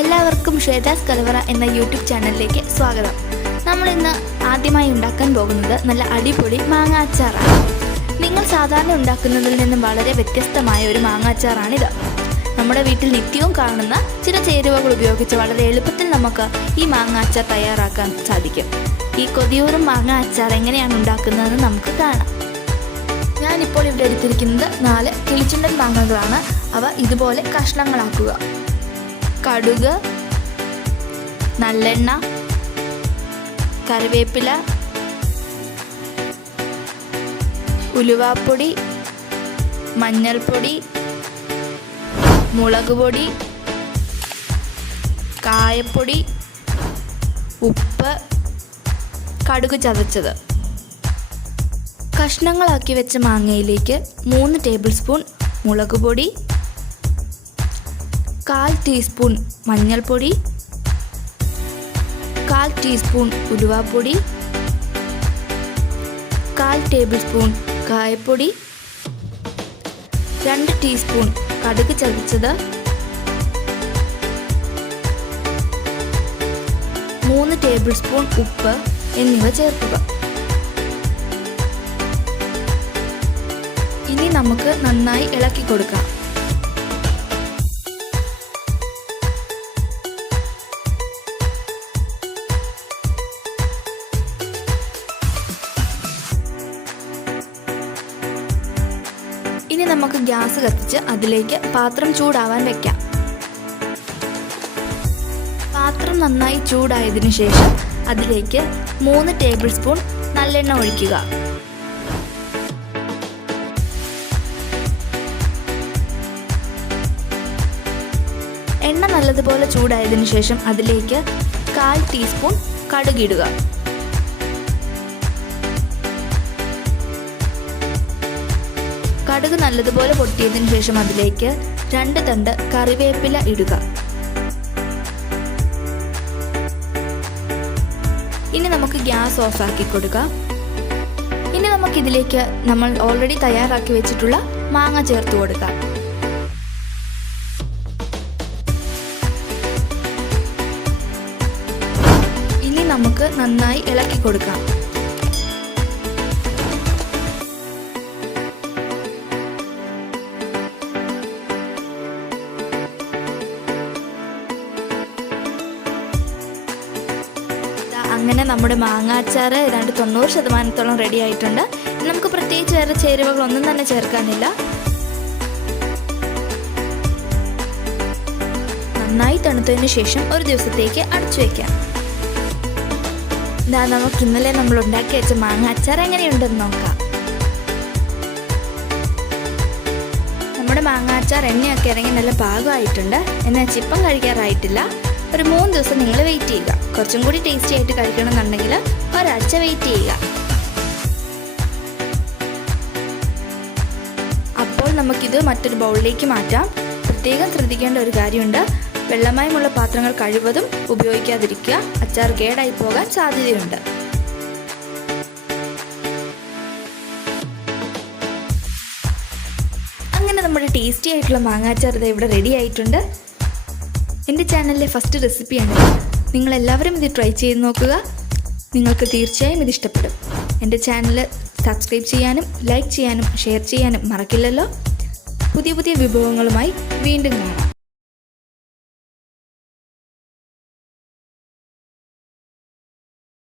എല്ലാവർക്കും ശ്വേതാസ് കലവറ എന്ന യൂട്യൂബ് ചാനലിലേക്ക് സ്വാഗതം. നമ്മൾ ഇന്ന് ആദ്യമായി ഉണ്ടാക്കാൻ പോകുന്നത് നല്ല അടിപൊളി മാങ്ങ അച്ചാറാണ്. നിങ്ങൾ സാധാരണ ഉണ്ടാക്കുന്നതിൽ നിന്നും വളരെ വ്യത്യസ്തമായ ഒരു മാങ്ങ അച്ചാറാണിത്. നമ്മുടെ വീട്ടിൽ നിത്യവും കാണുന്ന ചില ചേരുവകൾ ഉപയോഗിച്ച് വളരെ എളുപ്പത്തിൽ നമുക്ക് ഈ മാങ്ങ അച്ചാർ തയ്യാറാക്കാൻ സാധിക്കും. ഈ കൊതിയൂറും മാങ്ങ അച്ചാർ എങ്ങനെയാണ് ഉണ്ടാക്കുന്നതെന്ന് നമുക്ക് കാണാം. ഞാനിപ്പോൾ ഇവിടെ എടുത്തിരിക്കുന്നത് 4 കിളിച്ചുണ്ടൻ മാങ്ങകളാണ്. അവ ഇതുപോലെ കഷ്ണങ്ങളാക്കുക. കടുക്, നല്ലെണ്ണ, കറിവേപ്പില, ഉലുവാപ്പൊടി, മഞ്ഞൾപ്പൊടി, മുളക് പൊടി, കായപ്പൊടി, ഉപ്പ്, കടുക് ചതച്ചത്. കഷ്ണങ്ങളാക്കി വെച്ച മാങ്ങയിലേക്ക് 3 ടേബിൾ സ്പൂൺ മുളക് പൊടി, 1/4 ടീസ്പൂൺ മഞ്ഞൾപ്പൊടി, 1/4 ടീസ്പൂൺ ഉലുവാപ്പൊടി, 1/4 ടേബിൾ സ്പൂൺ കായപ്പൊടി, 2 ടീസ്പൂൺ കടുക് ചതച്ചത്, 3 ടേബിൾ സ്പൂൺ ഉപ്പ് എന്നിവ ചേർക്കുക. ഇനി നമുക്ക് നന്നായി ഇളക്കി കൊടുക്കാം. ഇനി നമുക്ക് ഗ്യാസ് കത്തിച്ച് അതിലേക്ക് പാത്രം ചൂടാവാൻ വെക്കാം. പാത്രം നന്നായി ചൂടായതിനു ശേഷം അതിലേക്ക് 3 ടേബിൾ സ്പൂൺ നല്ലെണ്ണ ഒഴിക്കുക. എണ്ണ നല്ലതുപോലെ ചൂടായതിനു ശേഷം അതിലേക്ക് 1/4 ടീസ്പൂൺ കടുകിടുക. കടുക് നല്ലതുപോലെ പൊട്ടിയതിനു ശേഷം അതിലേക്ക് 2 തണ്ട് കറിവേപ്പില ഇടുക. ഇനി നമുക്ക് ഗ്യാസ് ഓഫാക്കി കൊടുക്കാം. ഇനി നമുക്കിതിലേക്ക് നമ്മൾ ഓൾറെഡി തയ്യാറാക്കി വെച്ചിട്ടുള്ള മാങ്ങ ചേർത്ത് കൊടുക്കാം. ഇനി നമുക്ക് നന്നായി ഇളക്കി കൊടുക്കാം. അങ്ങനെ നമ്മുടെ മാങ്ങ അച്ചാർ ഏതാണ്ട് 90% റെഡി ആയിട്ടുണ്ട്. നമുക്ക് പ്രത്യേകിച്ച് വേറെ ചേരുവകളൊന്നും തന്നെ ചേർക്കാനില്ല. നന്നായി തണുത്തതിന് ശേഷം ഒരു ദിവസത്തേക്ക് അടച്ചു വയ്ക്കാം. നമുക്ക് ഇന്നലെ നമ്മൾ ഉണ്ടാക്കി വെച്ച മാങ്ങ അച്ചാർ എങ്ങനെയുണ്ടെന്ന് നോക്കാം. നമ്മുടെ മാങ്ങ അച്ചാർ എണ്ണയൊക്കെ ഇറങ്ങി നല്ല പാകമായിട്ടുണ്ട്. എന്നാൽ ചിപ്പം കഴിക്കാറായിട്ടില്ല. ഒരു 3 ദിവസം നിങ്ങൾ വെയിറ്റ് ചെയ്യുക. കുറച്ചും കൂടി ടേസ്റ്റി ആയിട്ട് കഴിക്കണമെന്നുണ്ടെങ്കിൽ ഒരാഴ്ച വെയിറ്റ് ചെയ്യുക. അപ്പോൾ നമുക്കിത് മറ്റൊരു ബൗളിലേക്ക് മാറ്റാം. പ്രത്യേകം ശ്രദ്ധിക്കേണ്ട ഒരു കാര്യമുണ്ട്. വെള്ളമയമുള്ള പാത്രങ്ങൾ കഴിവതും ഉപയോഗിക്കാതിരിക്കുക. അച്ചാർ കേടായി പോകാൻ സാധ്യതയുണ്ട്. അങ്ങനെ നമ്മുടെ ടേസ്റ്റി ആയിട്ടുള്ള മാങ്ങാച്ചാർ ഇത് ഇവിടെ റെഡി ആയിട്ടുണ്ട്. എൻ്റെ ചാനലിലെ ഫസ്റ്റ് റെസിപ്പിയാണ്. നിങ്ങളെല്ലാവരും ഇത് ട്രൈ ചെയ്ത് നോക്കുക. നിങ്ങൾക്ക് തീർച്ചയായും ഇത് ഇഷ്ടപ്പെടും. എൻ്റെ ചാനൽ സബ്സ്ക്രൈബ് ചെയ്യാനും ലൈക്ക് ചെയ്യാനും ഷെയർ ചെയ്യാനും മറക്കില്ലല്ലോ. പുതിയ പുതിയ വിഭവങ്ങളുമായി വീണ്ടും കാണാം.